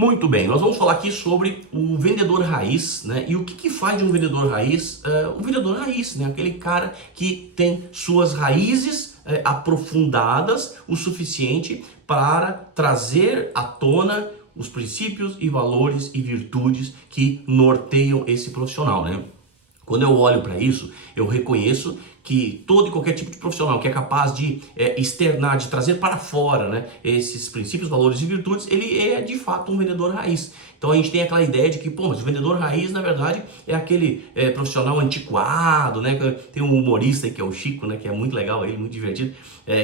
Muito bem, nós vamos falar aqui sobre o vendedor raiz, né? E o que faz de um vendedor raiz? O vendedor raiz, né? Aquele cara que tem suas raízes aprofundadas o suficiente para trazer à tona os princípios e valores e virtudes que norteiam esse profissional, né? Quando eu olho para isso, eu reconheço que todo e qualquer tipo de profissional que é capaz de externar, de trazer para fora, né, esses princípios, valores e virtudes, ele é de fato um vendedor raiz. Então a gente tem aquela ideia de que, pô, mas o vendedor raiz, na verdade, é aquele profissional antiquado, né? Tem um humorista aí que é o Chico, né, que é muito legal, ele muito divertido,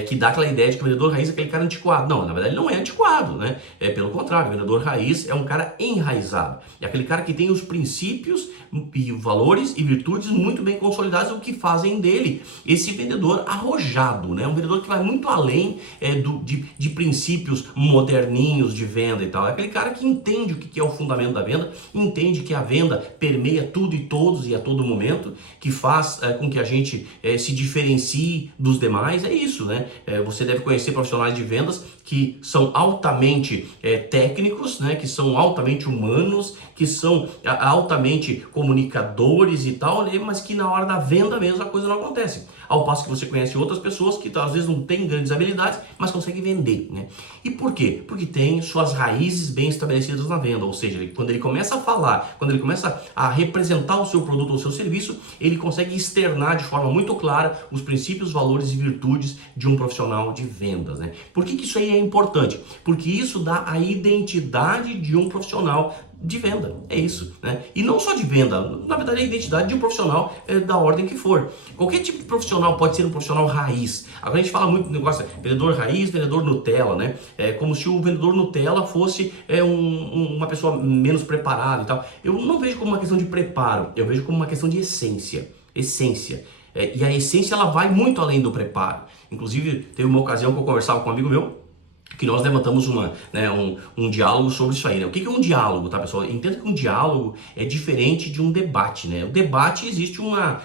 que dá aquela ideia de que o vendedor raiz é aquele cara antiquado. Não, na verdade ele não é antiquado, né? Pelo contrário, o vendedor raiz é um cara enraizado. É aquele cara que tem os princípios e valores e virtudes muito bem consolidados, o que fazem dele esse vendedor arrojado, né? Um vendedor que vai muito além de princípios moderninhos de venda e tal. É aquele cara que entende o que é o fundamento da venda, entende que a venda permeia tudo e todos e a todo momento, que faz com que a gente se diferencie dos demais. É isso, né? Você deve conhecer profissionais de vendas que são altamente técnicos, né? Que são altamente humanos, que são altamente comunicadores e tal, né? Mas que na hora da venda mesmo a coisa não acontece. Ao passo que você conhece outras pessoas que às vezes não têm grandes habilidades, mas conseguem vender, né? E por quê? Porque tem suas raízes bem estabelecidas na venda, ou seja, quando ele começa a falar, quando ele começa a representar o seu produto ou o seu serviço, ele consegue externar de forma muito clara os princípios, valores e virtudes de um profissional de vendas, né? Por que isso aí é importante? Porque isso dá a identidade de um profissional de venda, é isso, né? E não só de venda, na verdade é a identidade de um profissional da ordem que for. Qualquer tipo de profissional pode ser um profissional raiz. Agora a gente fala muito do negócio, vendedor raiz, vendedor Nutella, né? É como se o vendedor Nutella fosse uma pessoa menos preparada e tal. Eu não vejo como uma questão de preparo, eu vejo como uma questão de essência. Essência. E a essência ela vai muito além do preparo. Inclusive, teve uma ocasião que eu conversava com um amigo meu, que nós levantamos um diálogo sobre isso aí, né? O que é um diálogo, tá, pessoal? Entenda que um diálogo é diferente de um debate, né? O debate existe uma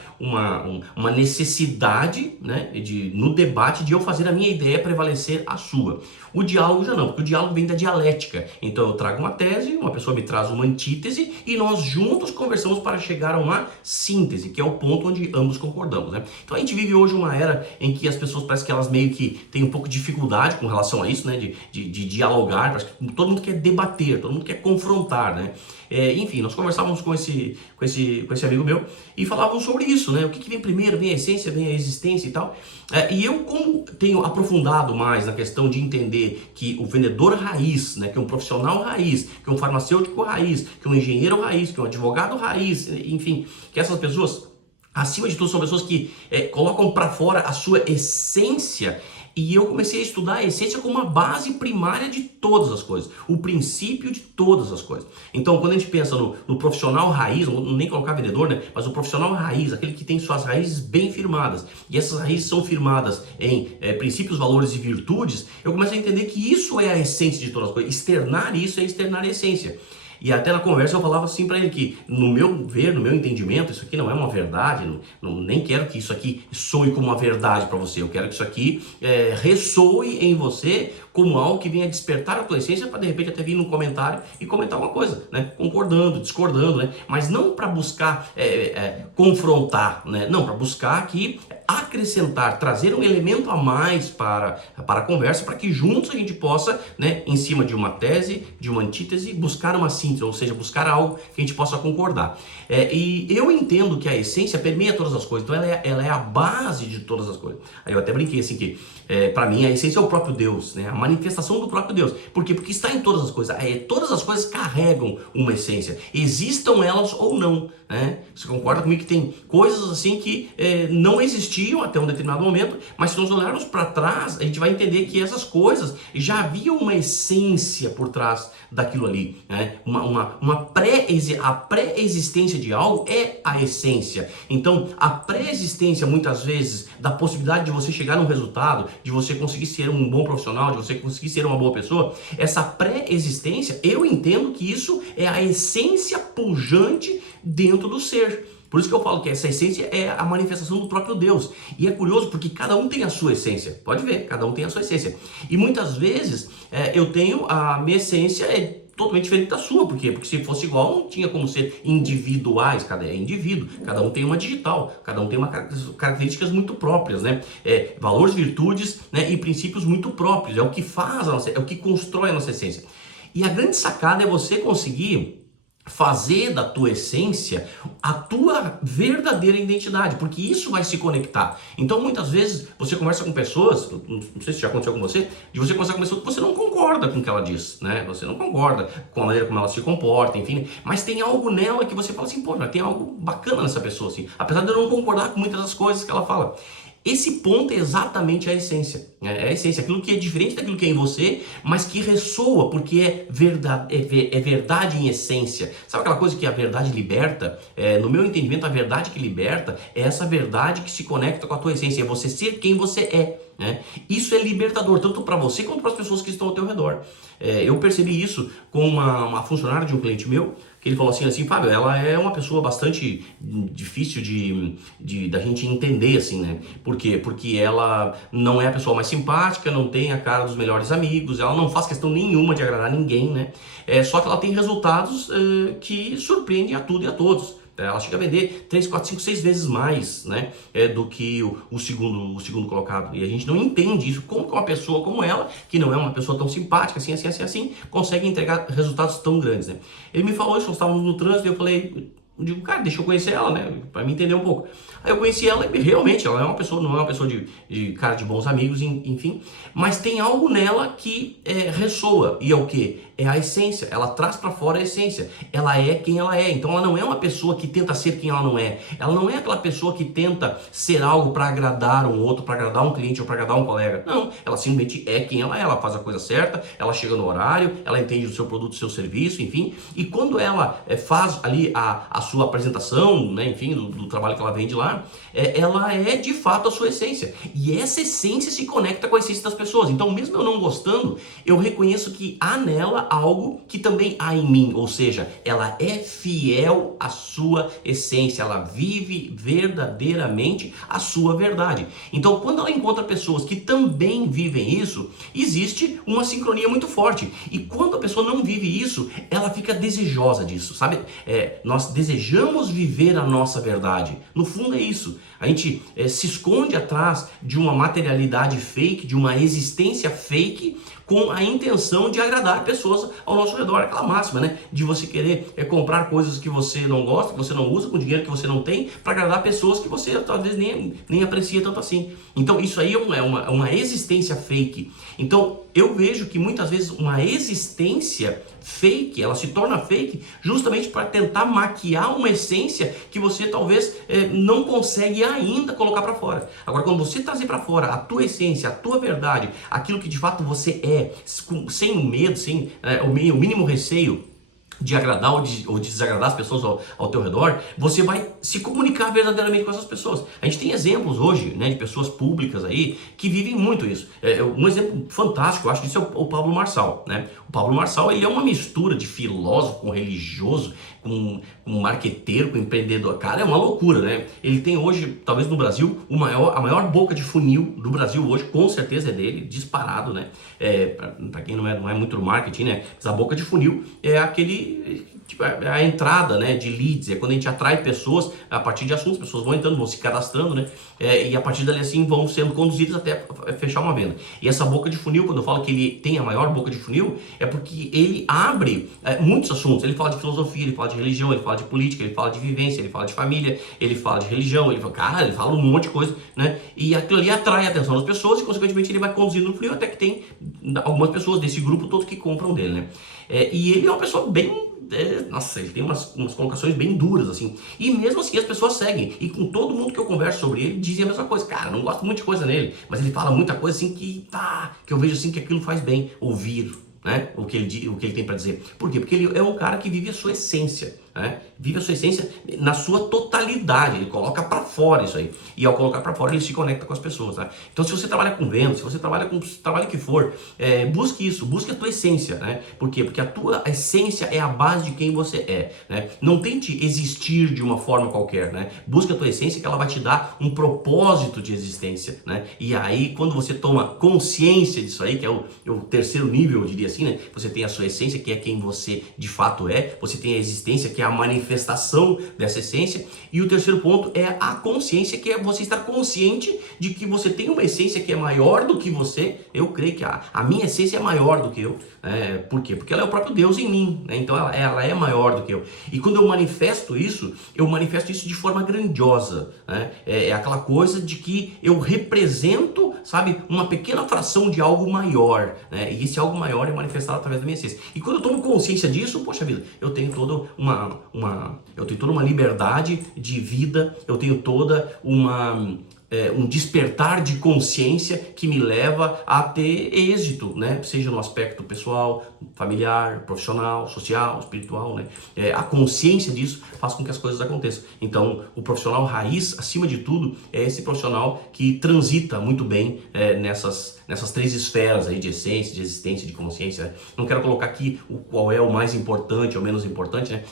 necessidade, né, no debate de eu fazer a minha ideia prevalecer a sua. O diálogo já não, porque o diálogo vem da dialética. Então eu trago uma tese, uma pessoa me traz uma antítese e nós juntos conversamos para chegar a uma síntese, que é o ponto onde ambos concordamos, né? Então a gente vive hoje uma era em que as pessoas parecem que elas meio que têm um pouco de dificuldade com relação a isso, né? De dialogar, parece que todo mundo quer debater, todo mundo quer confrontar, né? Enfim, nós conversávamos com esse amigo meu e falávamos sobre isso, né? O que vem primeiro? Vem a essência, vem a existência e tal. E eu, como tenho aprofundado mais na questão de entender que o vendedor raiz, né, que é um profissional raiz, que é um farmacêutico raiz, que é um engenheiro raiz, que é um advogado raiz, enfim, que essas pessoas, acima de tudo, são pessoas que colocam para fora a sua essência. E eu comecei a estudar a essência como uma base primária de todas as coisas, o princípio de todas as coisas. Então, quando a gente pensa no profissional raiz, não vou nem colocar vendedor, né? Mas o profissional raiz, aquele que tem suas raízes bem firmadas, e essas raízes são firmadas em princípios, valores e virtudes, eu começo a entender que isso é a essência de todas as coisas. Externar isso é externar a essência. E até na conversa eu falava assim para ele que, no meu ver, no meu entendimento, isso aqui não é uma verdade, nem quero que isso aqui soe como uma verdade para você, eu quero que isso aqui ressoe em você como algo que venha despertar a tua essência para de repente até vir num comentário e comentar uma coisa, né? Concordando, discordando, né? Mas não para buscar confrontar, né? Não, para buscar aqui acrescentar, trazer um elemento a mais para a conversa, para que juntos a gente possa, né, em cima de uma tese, de uma antítese, buscar uma síntese, ou seja, buscar algo que a gente possa concordar. E eu entendo que a essência permeia todas as coisas, então ela é a base de todas as coisas. Aí eu até brinquei assim que, para mim, a essência é o próprio Deus, né? A manifestação do próprio Deus. Por quê? Porque está em todas as coisas. Todas as coisas carregam uma essência, existam elas ou não, né? Você concorda comigo que tem coisas assim que não existiam até um determinado momento, mas se nós olharmos para trás, a gente vai entender que essas coisas já havia uma essência por trás daquilo ali, né? A pré-existência de algo é a essência. Então, a pré-existência muitas vezes da possibilidade de você chegar num resultado, de você conseguir ser um bom profissional, de você conseguir ser uma boa pessoa, essa pré-existência, eu entendo que isso é a essência pujante dentro do ser. Por isso que eu falo que essa essência é a manifestação do próprio Deus. E é curioso porque cada um tem a sua essência. Pode ver, cada um tem a sua essência. E muitas vezes eu tenho a minha essência totalmente diferente da sua. Por quê? Porque se fosse igual, não tinha como ser individuais, cada é indivíduo, cada um tem uma digital, cada um tem características muito próprias, né? Valores, virtudes, né, e princípios muito próprios, é o que faz a nossa, é o que constrói a nossa essência. E a grande sacada é você conseguir fazer da tua essência a tua verdadeira identidade, porque isso vai se conectar. Então muitas vezes você conversa com pessoas, não sei se já aconteceu com você, de você conversar com pessoas que você não concorda com o que ela diz, né? Você não concorda com a maneira como ela se comporta, enfim, mas tem algo nela que você fala assim, pô, tem algo bacana nessa pessoa, assim, apesar de eu não concordar com muitas das coisas que ela fala. Esse ponto é exatamente a essência, né? É a essência, aquilo que é diferente daquilo que é em você, mas que ressoa, porque é verdade em essência. Sabe aquela coisa que a verdade liberta? No meu entendimento, a verdade que liberta é essa verdade que se conecta com a tua essência, é você ser quem você é, né? Isso é libertador, tanto para você quanto para as pessoas que estão ao teu redor. Eu percebi isso com uma funcionária de um cliente meu, que ele falou assim, Fábio, ela é uma pessoa bastante difícil da gente entender, assim, né? Por quê? Porque ela não é a pessoa mais simpática, não tem a cara dos melhores amigos, ela não faz questão nenhuma de agradar ninguém, né? Só que ela tem resultados que surpreendem a tudo e a todos. Ela chega a vender 3, 4, 5, 6 vezes mais, né, do que o segundo colocado. E a gente não entende isso. Como que uma pessoa como ela, que não é uma pessoa tão simpática, assim, consegue entregar resultados tão grandes, né? Ele me falou isso, nós estávamos no trânsito, e eu falei, digo, cara, deixa eu conhecer ela, né, para me entender um pouco. Aí eu conheci ela e realmente ela é uma pessoa, não é uma pessoa de cara de bons amigos, enfim, mas tem algo nela que ressoa. E é o quê? É a essência, ela traz para fora a essência, ela é quem ela é. Então ela não é uma pessoa que tenta ser quem ela não é, ela não é aquela pessoa que tenta ser algo para agradar um outro, para agradar um cliente ou para agradar um colega. Não, ela simplesmente é quem ela faz a coisa certa, ela chega no horário, ela entende do seu produto, do seu serviço, enfim, e quando ela faz ali a sua apresentação, né, enfim, do trabalho que ela vende lá, ela é de fato a sua essência, e essa essência se conecta com a essência das pessoas. Então mesmo eu não gostando, eu reconheço que há nela algo que também há em mim, ou seja, ela é fiel à sua essência, ela vive verdadeiramente a sua verdade. Então quando ela encontra pessoas que também vivem isso, existe uma sincronia muito forte, e quando a pessoa não vive isso, ela fica desejosa disso, sabe? Nós desejamos viver a nossa verdade, no fundo é isso. A gente se esconde atrás de uma materialidade fake, de uma existência fake, com a intenção de agradar pessoas ao nosso redor. Aquela máxima, né? De você querer comprar coisas que você não gosta, que você não usa, com dinheiro que você não tem, para agradar pessoas que você talvez nem aprecia tanto assim. Então isso aí é uma existência fake. Então eu vejo que muitas vezes uma existência fake, ela se torna fake justamente para tentar maquiar uma essência que você talvez não consegue ainda colocar para fora. Agora, quando você trazer para fora a tua essência, a tua verdade, aquilo que de fato você é, sem o medo, sem o mínimo receio de agradar ou de desagradar as pessoas ao teu redor, você vai se comunicar verdadeiramente com essas pessoas. A gente tem exemplos hoje, né, de pessoas públicas aí que vivem muito isso. Um exemplo fantástico, eu acho disso, é o Pablo Marçal, né? O Pablo Marçal, ele é uma mistura de filósofo com religioso, com marqueteiro, com empreendedor. Cara, é uma loucura, né? Ele tem hoje, talvez no Brasil, a maior boca de funil do Brasil hoje, com certeza é dele, disparado, né? Para quem não é muito do marketing, né? Mas a boca de funil é aquele, tipo, a entrada, né, de leads, é quando a gente atrai pessoas a partir de assuntos, as pessoas vão entrando, vão se cadastrando, né? E a partir dali assim vão sendo conduzidas até fechar uma venda. E essa boca de funil, quando eu falo que ele tem a maior boca de funil, é porque ele abre muitos assuntos. Ele fala de filosofia, ele fala de religião, ele fala de política, ele fala de vivência, ele fala de família, ele fala de religião, ele fala um monte de coisa, né? E aquilo ali atrai a atenção das pessoas e consequentemente ele vai conduzindo no funil até que tem algumas pessoas desse grupo todo que compram dele, né? E ele é uma pessoa bem... nossa, ele tem umas colocações bem duras, assim. E mesmo assim as pessoas seguem. E com todo mundo que eu converso sobre ele, dizem a mesma coisa. Cara, não gosto muito de coisa nele, mas ele fala muita coisa assim que eu vejo assim que aquilo faz bem ouvir, né? O que ele tem para dizer. Por quê? Porque ele é um cara que vive a sua essência, né? Vive a sua essência na sua totalidade. Ele coloca para fora isso aí. E ao colocar para fora, ele se conecta com as pessoas, né? Então, se você trabalha com vendas, se você trabalha com trabalho que for, busque isso, busque a tua essência, né? Por quê? Porque a tua essência é a base de quem você é, né? Não tente existir de uma forma qualquer, né? Busque a tua essência, que ela vai te dar um propósito de existência, né? E aí, quando você toma consciência disso aí, que é o terceiro nível, eu diria assim, né? Você tem a sua essência, que é quem você de fato é. Você tem a existência, que é a manifestação dessa essência. E o terceiro ponto é a consciência, que é você estar consciente de que você tem uma essência que é maior do que você. Eu creio que a minha essência é maior do que eu. Por quê? Porque ela é o próprio Deus em mim, né? Então ela é maior do que eu. E quando eu manifesto isso de forma grandiosa, né? É aquela coisa de que eu represento, sabe, uma pequena fração de algo maior, né? E esse algo maior é manifestado através da minha essência. E quando eu tomo consciência disso, poxa vida, eu tenho toda uma liberdade de vida, eu tenho toda um despertar de consciência que me leva a ter êxito, né? Seja no aspecto pessoal, familiar, profissional, social, espiritual, né? A consciência disso faz com que as coisas aconteçam. Então, o profissional raiz, acima de tudo, é esse profissional que transita muito bem nessas três esferas aí de essência, de existência, de consciência. Não quero colocar aqui qual é o mais importante ou menos importante, né?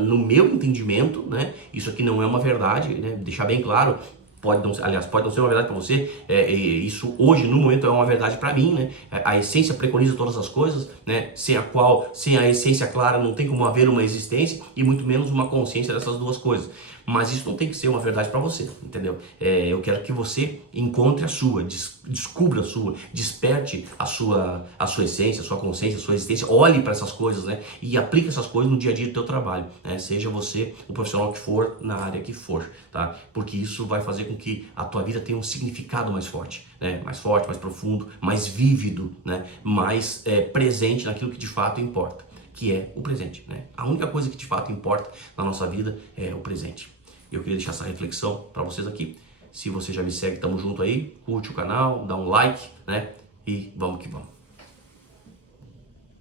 No meu entendimento, né? Isso aqui não é uma verdade, né? Deixar bem claro. Pode não ser uma verdade para você, isso hoje no momento é uma verdade para mim, né? A essência preconiza todas as coisas, né? Sem a essência clara não tem como haver uma existência e muito menos uma consciência dessas duas coisas. Mas isso não tem que ser uma verdade para você, entendeu? Eu quero que você encontre a sua, descubra a sua, desperte a sua essência, a sua consciência, a sua existência, olhe para essas coisas, né? E aplique essas coisas no dia a dia do teu trabalho, né? Seja você o profissional que for, na área que for, tá? Porque isso vai fazer com que a tua vida tenha um significado mais forte, né? Mais forte, mais profundo, mais vívido, né? Mais presente naquilo que de fato importa, que é o presente, né? A única coisa que de fato importa na nossa vida é o presente. Eu queria deixar essa reflexão para vocês aqui. Se você já me segue, tamo junto aí, curte o canal, dá um like, né? E vamos que vamos.